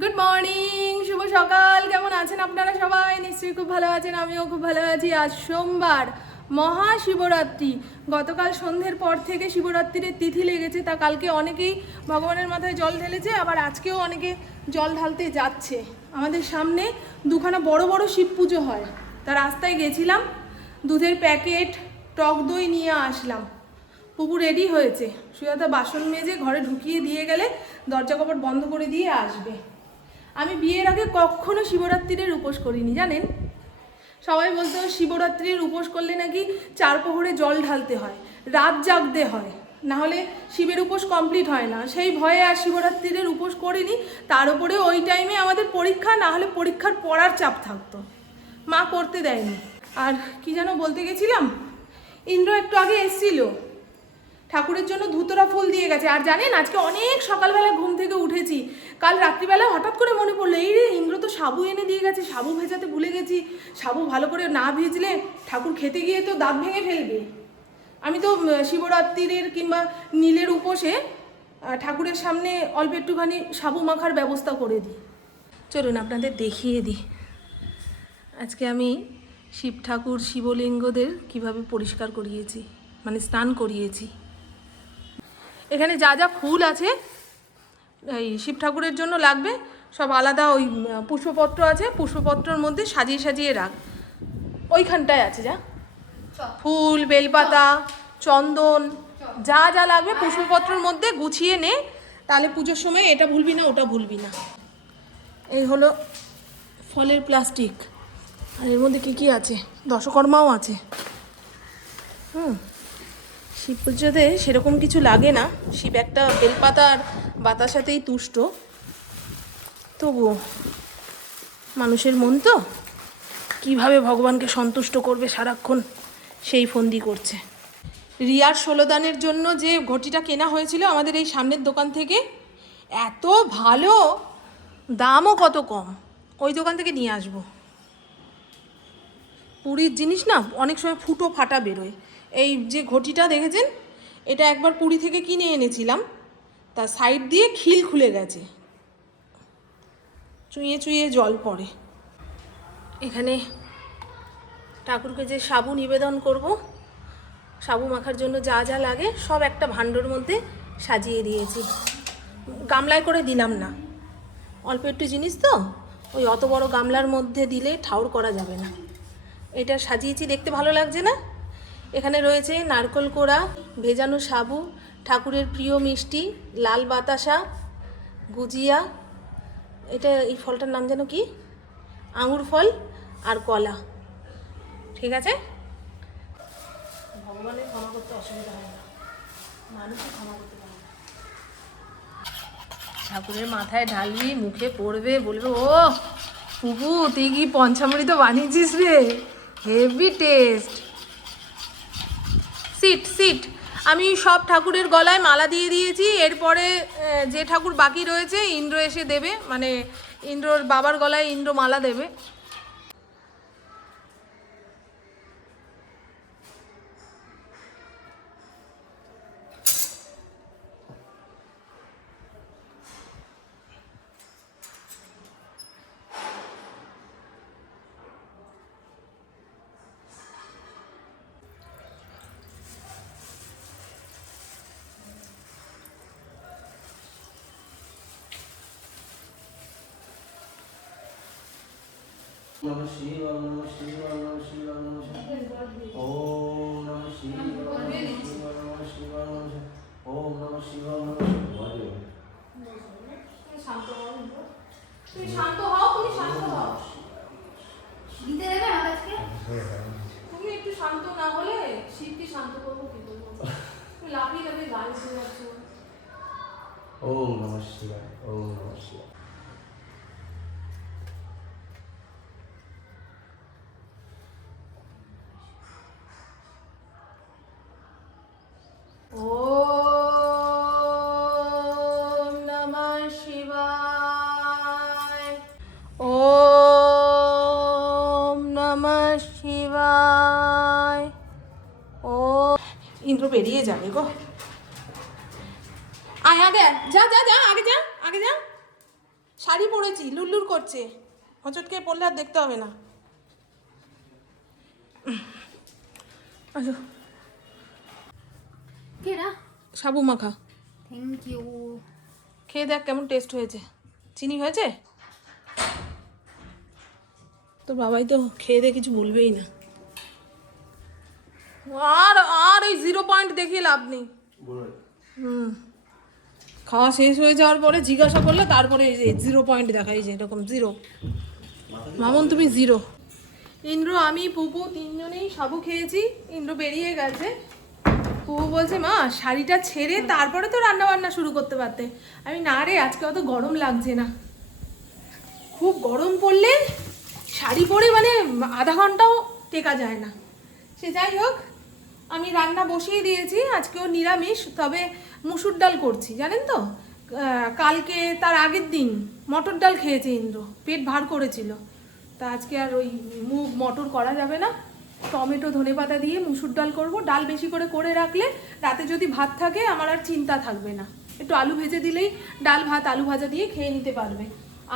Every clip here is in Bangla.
গুড মর্নিং, শুভ সকাল। কেমন আছেন আপনারা সবাই? নিশ্চয়ই খুব ভালো আছেন, আমিও খুব ভালো আছি। আজ সোমবার, মহাশিবরাত্রি। গতকাল সন্ধ্যের পর থেকে শিবরাত্রির তিথি লেগেছে, তা কালকে অনেকেই ভগবানের মাথায় জল ঢেলেছে, আবার আজকেও অনেকে জল ঢালতে যাচ্ছে। আমাদের সামনে দুখানা বড় বড় শিব পুজো হয়, তা রাস্তায় গেছিলাম, দুধের প্যাকেট, টক দই নিয়ে আসলাম। পুকুর রেডি হয়েছে, সুজাতা বাসন মেজে ঘরে ঢুকিয়ে দিয়ে গেলে দরজা কপাট বন্ধ করে দিয়ে আসবে। আমি বিয়ের আগে কখনো শিবরাত্রির উপোস করিনি, জানেন? সবাই বলতো শিবরাত্রির উপোস করলে নাকি 4 প্রহরে জল ঢালতে হয়, রাত জাগতে হয়, না হলে শিবের উপোস কমপ্লিট হয় না। সেই ভয়ে আর শিবরাত্রির উপোস করিনি। তার উপরে ওই টাইমে আমাদের পরীক্ষা, না হলে পরীক্ষার পড়ার চাপ থাকতো, মা করতে দেয়নি। আর কি যেন বলতে গেছিলাম, ইন্দ্র একটু আগে এসেছিল, ঠাকুরের জন্য ধুতরা ফুল দিয়ে গেছে। আর জানেন, আজকে অনেক সকালবেলা ঘুম থেকে উঠেছি, কাল রাত্রিবেলা হঠাৎ করে মনে পড়লো, এই রে ইন্দ্র তো সাবু এনে দিয়ে গেছে, সাবু ভেজাতে ভুলে গেছি। সাবু ভালো করে না ভিজলে ঠাকুর খেতে গিয়ে তো দাঁত ভেঙে ফেলবে। আমি তো শিবরাত্রির কিংবা নীলের উপোসে ঠাকুরের সামনে অল্প একটুখানি সাবু মাখার ব্যবস্থা করে দিই। চলুন আপনাদের দেখিয়ে দিই আজকে আমি শিব ঠাকুর শিবলিঙ্গদের কিভাবে পরিষ্কার করিয়েছি, মানে স্নান করিয়েছি। এখানে যা যা ফুল আছে এই শিব ঠাকুরের জন্য লাগবে সব আলাদা, ওই পুষ্পপত্র আছে, পুষ্পপত্রের মধ্যে সাজিয়ে সাজিয়ে রাখ। ওইখানটায় আছে যা ফুল, বেলপাতা, চন্দন, যা যা লাগবে পুষ্পপত্রের মধ্যে গুছিয়ে নে, তাহলে পুজোর সময় এটা ভুলবি না, ওটা ভুলবি না। এই হলো ফলের প্লাস্টিক, আর এর মধ্যে কী কী আছে, দশকর্মাও আছে। শিব পুজোতে সেরকম কিছু লাগে না, শিব একটা বেলপাতা আর বাতাসাতেই তুষ্ট। তবুও মানুষের মন তো কিভাবে ভগবানকে সন্তুষ্ট করবে সারাক্ষণ সেই ফন্দি করছে। রিয়ার 16 দানের জন্য যে ঘটিটা কেনা হয়েছিল আমাদের এই সামনের দোকান থেকে, এত ভালো, দামও কত কম, ওই দোকান থেকে নিয়ে আসবো। পুরীর জিনিস না অনেক সময় ফুটো ফাটা বেরোয়। এই যে ঘটিটা দেখেছেন, এটা একবার পুরী থেকে কিনে এনেছিলাম, তার সাইড দিয়ে খিল খুলে গেছে, চুইয়ে চুইয়ে জল পড়ে। এখানে ঠাকুরকে যে সাবু নিবেদন করব, সাবু মাখার জন্য যা যা লাগে সব একটা ভাণ্ডর মধ্যে সাজিয়ে দিয়েছি। গামলায় করে দিলাম না, অল্প একটু জিনিস তো, ওই অত বড় গামলার মধ্যে দিলে ঠাউর করা যাবে না। এটা সাজিয়েছি, দেখতে ভালো লাগছে না? এখানে রয়েছে নারকেল কোড়া, ভেজানো সাবু, ঠাকুরের প্রিয় মিষ্টি, লাল বাতাসা, গুজিয়া, এটা এই ফলটার নাম যেন কি, আঙুর ফল, আর কলা। ঠিক আছে, ভগবানের ক্ষমা করতে অসুবিধা হয় না, মানুষই ক্ষমা করতে পারে না। ঠাকুরের মাথায় ঢালবি, মুখে পড়বে, বলবে ও পুপু তুই কি পঞ্চামৃত বানিয়েছিস রে, হেভি টেস্ট। সিট সিট আমি সব ঠাকুরের গলায় মালা দিয়ে দিয়েছি। এরপরে যে ঠাকুর বাকি রয়েছে ইন্দ্র এসে দেবে, মানে ইন্দ্রর বাবার গলায় ইন্দ্র মালা দেবে। नमः शिवाय नमः शिवाय नमः शिवाय नमः ओम नमः शिवाय नमः शिवाय नमः शिवाय नमः ओम नमः शिवाय नमः शिवाय। শান্ত হও, তুমি শান্ত হও, তুমি শান্ত হও। দিতে দেবে আমার আজকে? তুমি একটু শান্ত না হলে শিবকে শান্ত করবো কি বলবো? তুমি লাফিয়ে লাফিয়ে গান শুনে যাচ্ছ। ओम नमः शिवाय ओम नमः शिवाय। ओम नमः शिवाय, ओम नमः शिवाय। ओ इंद्र बेरिए जाने को, आया गया, जा जा जा, आगे जा, आगे जा। শাড়ি পরেছি, লুল্লুর করছে, হচটকে পরলে আর দেখতে হবে না। আচ্ছা, কেডা? সাবু মাখা থ্যাংক ইউ। খেয়ে দেখ কেমন টেস্ট হয়েছে। চিনি হয়েছে? তো বাবাই তো খেয়ে দিয়ে কিছু বলবেই না। আর আর এই 0 পয়েন্ট দেখিয়ে লাভ নেই। হুম, খাওয়া শেষ হয়ে যাওয়ার পরে জিজ্ঞাসা করলে তারপরে এই যে 0 পয়েন্ট দেখাই, যে এরকম 0। মামুন তুমি 0। ইন্দ্র, আমি, পুপু তিনজনেই সাবু খেয়েছি। ইন্দ্র বেরিয়ে গেছে। পুপু বলছে মা শাড়িটা ছেড়ে তারপরে তো রান্না বান্না শুরু করতে পারতে। আমি না রে, আজকে অত গরম লাগছে না। খুব গরম পড়লে শাড়ি পরে মানে আধা ঘন্টাও টেকা যায় না। সে যাই হোক, আমি রান্না বসিয়ে দিয়েছি। আজকেও নিরামিষ, তবে মুসুর ডাল করছি, জানেন তো। কালকে তার আগের দিন মটর ডাল খেয়েছে ইন্দ্র, পেট ভার করেছিল। তা আজকে আর ওই মুগ মটর করা যাবে না, টমেটো ধনেপাতা দিয়ে মুসুর ডাল করব। ডাল বেশি করে করে রাখলে রাতে যদি ভাত থাকে আমার আর চিন্তা থাকবে না। একটু আলু ভেজে দিলেই ডাল ভাত আলু ভাজা দিয়ে খেয়ে নিতে পারবে।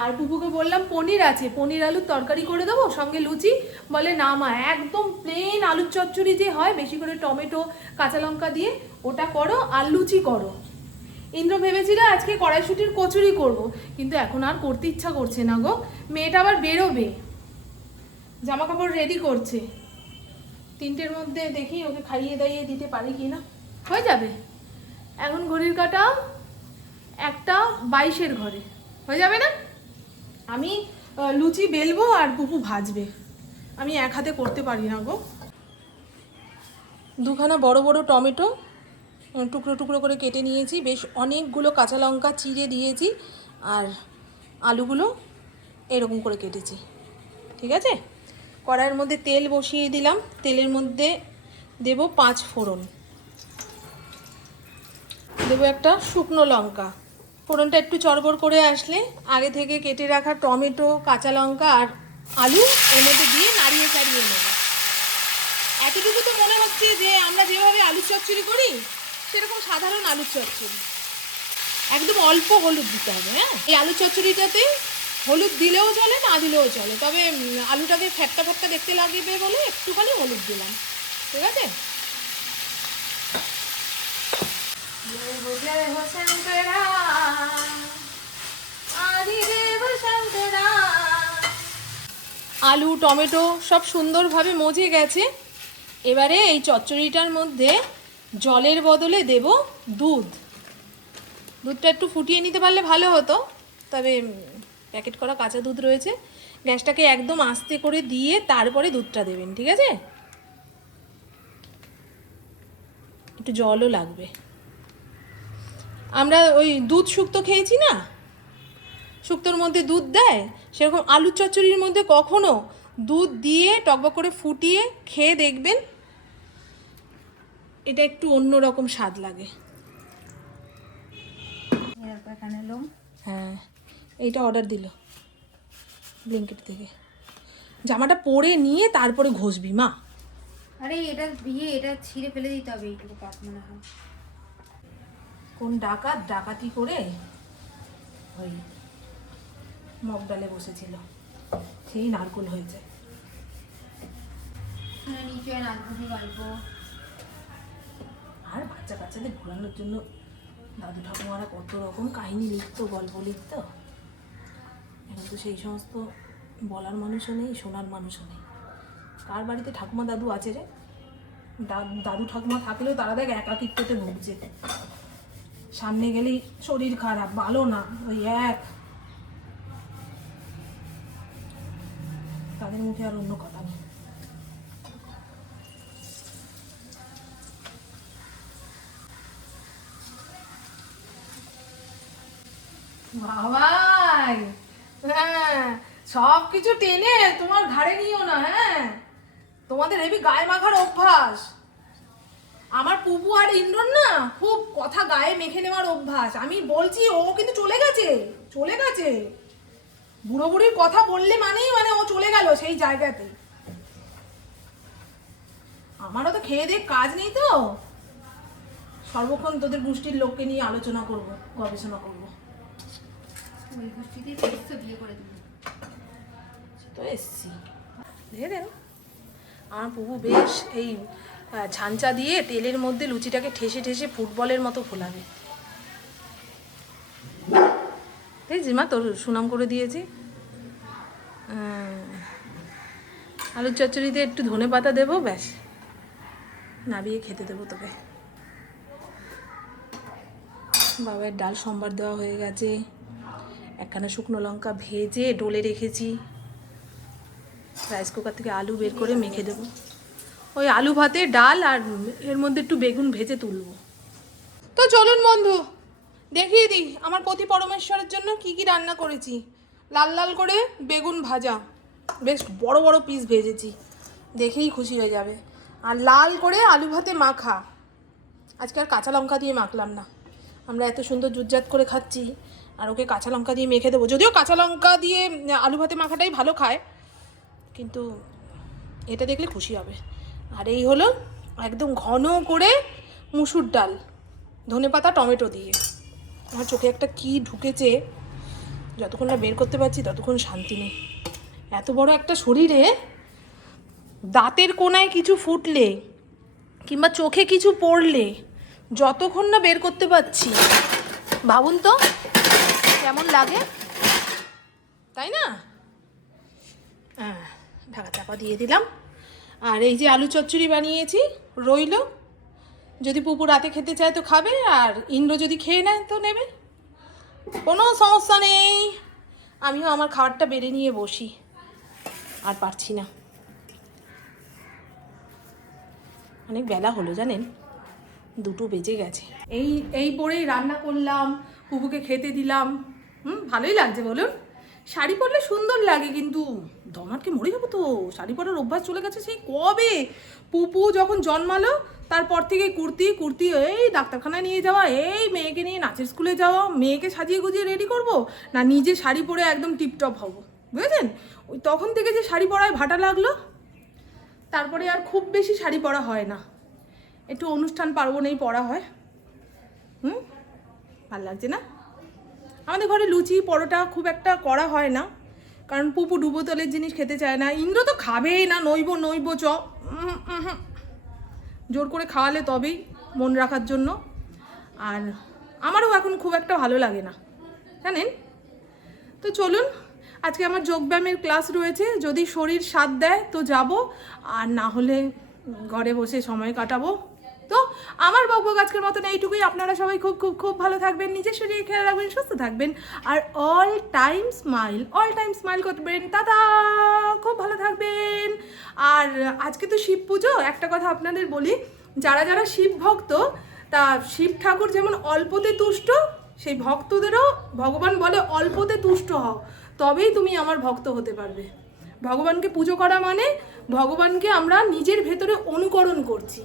আর পুপুকে বললাম পনির আছে, পনির আলুর তরকারি করে দেবো সঙ্গে লুচি। বলে না মা, একদম প্লেন আলুর চচ্চড়ি যে হয় বেশি করে টমেটো কাঁচা লঙ্কা দিয়ে, ওটা করো আর লুচি করো। ইন্দ্র ভেবেছিল আজকে কড়াইশুটির কচুরি করব, কিন্তু এখন আর করতে ইচ্ছা করছে না গো। মেয়েটা আবার বেরোবে, জামা কাপড় রেডি করছে। 3টের মধ্যে দেখি ওকে খাইয়ে দাইয়ে দিতে পারি কি না। হয়ে যাবে, এখন ঘড়ির কাটা 1:22 ঘরে, হয়ে যাবে না? আমি লুচি বেলবো আর পুপু ভাজবে, আমি এক হাতে করতে পারি না গো। 2খানা বড় বড় টমেটো টুকরো টুকরো করে কেটে নিয়েছি, বেশ অনেকগুলো কাঁচা লঙ্কা চিড়ে দিয়েছি, আর আলুগুলো এরকম করে কেটেছি। ঠিক আছে, কড়াইয়ের মধ্যে তেল বসিয়ে দিলাম। তেলের মধ্যে দেব 5 ফোড়ন, দেবো একটা শুকনো লঙ্কা। ফোড়নটা একটু চড়বড় করে আসলে আগে থেকে কেটে রাখা টমেটো কাঁচা লঙ্কা আর আলু এর মধ্যে দিয়ে নাড়িয়ে চাড়িয়ে নেব। এতটুকু তো মনে হচ্ছে যে আমরা যেভাবে আলুর চচ্চড়ি করি সেরকম সাধারণ আলুর চচ্চড়ি। একদম অল্প হলুদ দিতে হবে। হ্যাঁ, এই আলুর চচ্চড়িটাতে হলুদ দিলেও চলে, না দিলেও চলে, তবে আলুটাকে ফ্যাটটা ফ্যাটটা দেখতে লাগবে বলে একটুখানি হলুদ দিলাম। ঠিক আছে, আলু টমেটো সব সুন্দরভাবে মজে গেছে। এবারে এই চচ্চড়িটার মধ্যে জলের বদলে দেব দুধ। দুধটা একটু ফুটিয়ে নিতে পারলে ভালো হতো, তবে প্যাকেট করা কাঁচা দুধ রয়েছে। গ্যাসটাকে একদম আস্তে করে দিয়ে তারপরে দুধটা দেবেন। ঠিক আছে, একটু জলও লাগবে। আমরা ওই দুধ শুক্তো খেয়েছি না, শুক্তোর মধ্যে দুধ দেয়, সেরকম আলুর চচ্চড়ির মধ্যে কখনো দুধ দিয়ে টকবক করে ফুটিয়ে খেয়ে দেখবেন, এটা একটু অন্যরকম স্বাদ লাগে। হ্যাঁ, এইটা অর্ডার দিল ব্লিঙ্কিট থেকে। জামাটা পরে নিয়ে তারপরে ঘষবি মা। আরে এটা এটা ছিঁড়ে ফেলে দিতে হবে, এইটুকু কাজ মনে হয়। কোন ডাকাত ডাকাতি করে ওই মগ ডালে বসেছিল, সেই নারকোল হয়েছে। নিশ্চয় নাচবি গল্প। আর বাচ্চা কাচ্চাদের ঘোরানোর জন্য দাদু ঠাকুমারা কত রকম কাহিনী লিখতো, গল্প লিখতো। এখন তো সেই সমস্ত বলার মানুষও নেই, শোনার মানুষও নেই। কার বাড়িতে ঠাকুমা দাদু আছে রে? দাদু ঠাকুমা থাকলেও তারা দেখ একাকিত্বতে ভুগছে। সামনে গেলেই শরীর খারাপ, ভালো না, ওই এক। তাদের মুখে আর অন্য কথা নেই। বাবাই, হ্যাঁ, সব কিছু টেনে তোমার ঘাড়ে নিও না। হ্যাঁ, তোমাদের হেবি গায়ে মাখার অভ্যাস। আমার পুপু আর ইন্দ্রন না খুব কথা গায়ে মেখে নেওয়ার অভ্যাস। আমি বলছি, ও কিন্তু চলে গেছে, চলে গেছে। বুড়ো বুড়ির কথা বললে মানেই মানে ও চলে গেল সেই জায়গাতে। আমারও তো খেয়ে দিয়ে কাজ নেই, তো সর্বক্ষণ তোদের গোষ্ঠীর লোককে নিয়ে আলোচনা করব, গবেষণা করব। ওই গোষ্ঠীতে এসছো বিয়ে করে দিল। তো এসছি দেখে দেন আমার পুপু বেশ এই ছাঁচা দিয়ে তেলের মধ্যে লুচিটাকে ঠেসে ঠেসে ফুটবলের মতো ফোলাবে। দেখছি মা তোর সুনাম করে দিয়েছি। আলুর চচ্চড়িতে একটু ধনে পাতা দেবো, ব্যাস নাবিয়ে খেতে দেবো তোকে। বাবার ডাল সম্বার দেওয়া হয়ে গেছে, একখানা শুকনো লঙ্কা ভেজে ডলে রেখেছি, রাইস কুকার থেকে আলু বের করে মেখে দেবো। ওই আলু ভাতে ডাল আর এর মধ্যে একটু বেগুন ভেজে তুলবো। তো চলুন বন্ধু দেখিয়ে দিই আমার পতি পরমেশ্বরের জন্য কি কি রান্না করেছি। লাল লাল করে বেগুন ভাজা, বেশ বড় বড় পিস ভেজেছি, দেখেই খুশি হয়ে যাবে। আর লাল করে আলু ভাতে মাখা, আজকে আর কাঁচা লঙ্কা দিয়ে মাখলাম না, আমরা এত সুন্দর জুতজাত করে খাচ্ছি আর ওকে কাঁচা লঙ্কা দিয়ে মেখে দেবো। যদিও কাঁচা লঙ্কা দিয়ে আলু ভাতে মাখাটাই ভালো খায়, কিন্তু এটা দেখলে খুশি হবে। আর এই হলো একদম ঘন করে মুসুর ডাল, ধনেপাতা টমেটো দিয়ে। আমার চোখে একটা কি ঢুকেছে, যতক্ষণ না বের করতে পারছি ততক্ষণ শান্তি নেই। এত বড় একটা শরীরে দাঁতের কোনায় কিছু ফুটলে কিংবা চোখে কিছু পড়লে যতক্ষণ না বের করতে পারছি, ভাবুন তো কেমন লাগে, তাই না? হ্যাঁ, ঢাকা চাপা দিয়ে দিলাম। আর এই যে আলু চচ্চড়ি বানিয়েছি রইল, যদি পুপু রাতে খেতে চায় তো খাবে, আর ইন্দ্র যদি খেয়ে নেয় তো নেবে, কোনো সমস্যা নেই। আমিও আমার খাবারটা বেড়ে নিয়ে বসি, আর পারছি না, অনেক বেলা হলো জানেন, 2টো বেজে গেছে। এই পরেই রান্না করলাম, পুপুকে খেতে দিলাম। ভালোই লাগছে বলুন। শাড়ি পরলে সুন্দর লাগে, কিন্তু দমাটকে মরে যাবো তো। শাড়ি পরার অভ্যাস চলে গেছে সেই কবে, পুপু যখন জন্মালো তারপর থেকে কুর্তি এই ডাক্তারখানায় নিয়ে যাওয়া, এই মেয়েকে নিয়ে নাচের স্কুলে যাওয়া, মেয়েকে সাজিয়ে গুজিয়ে রেডি করব না নিজে শাড়ি পরে একদম টিপটপ হব, বুঝেছেন? ওই তখন থেকে যে শাড়ি পরায় ভাটা লাগলো, তারপরে আর খুব বেশি শাড়ি পরা হয় না, একটু অনুষ্ঠান পার্বণেই পরা হয়। ভাল লাগছে না? আমাদের ঘরে লুচি পরোটা খুব একটা করা হয় না, কারণ পুপু ডুবো তেলের জিনিস খেতে চায় না, ইন্দ্র তো খাবেই না, নইব চ, জোর করে খাওয়ালে তবেই মন রাখার জন্য। আর আমারও এখন খুব একটা ভালো লাগে না, জানেন। তো চলুন, আজকে আমার যোগব্যায়ামের ক্লাস রয়েছে, যদি শরীর সাথ দেয় তো যাব, আর না হলে ঘরে বসে সময় কাটাবো। তো আমার বকবক আজকের মতন এইটুকুই। আপনারা সবাই খুব খুব খুব ভালো থাকবেন, নিজের শরীরে খেয়াল রাখবেন, সুস্থ থাকবেন, আর অল টাইম স্মাইল করবেন। দাদা খুব ভালো থাকবেন। আর আজকে তো শিব পুজো, একটা কথা আপনাদের বলি, যারা যারা শিব ভক্ত, তা শিব ঠাকুর যেমন অল্পতে তুষ্ট, সেই ভক্তদেরও ভগবান বলে অল্পতে তুষ্ট হও, তবেই তুমি আমার ভক্ত হতে পারবে। ভগবানকে পুজো করা মানে ভগবানকে আমরা নিজের ভেতরে অনুকরণ করছি।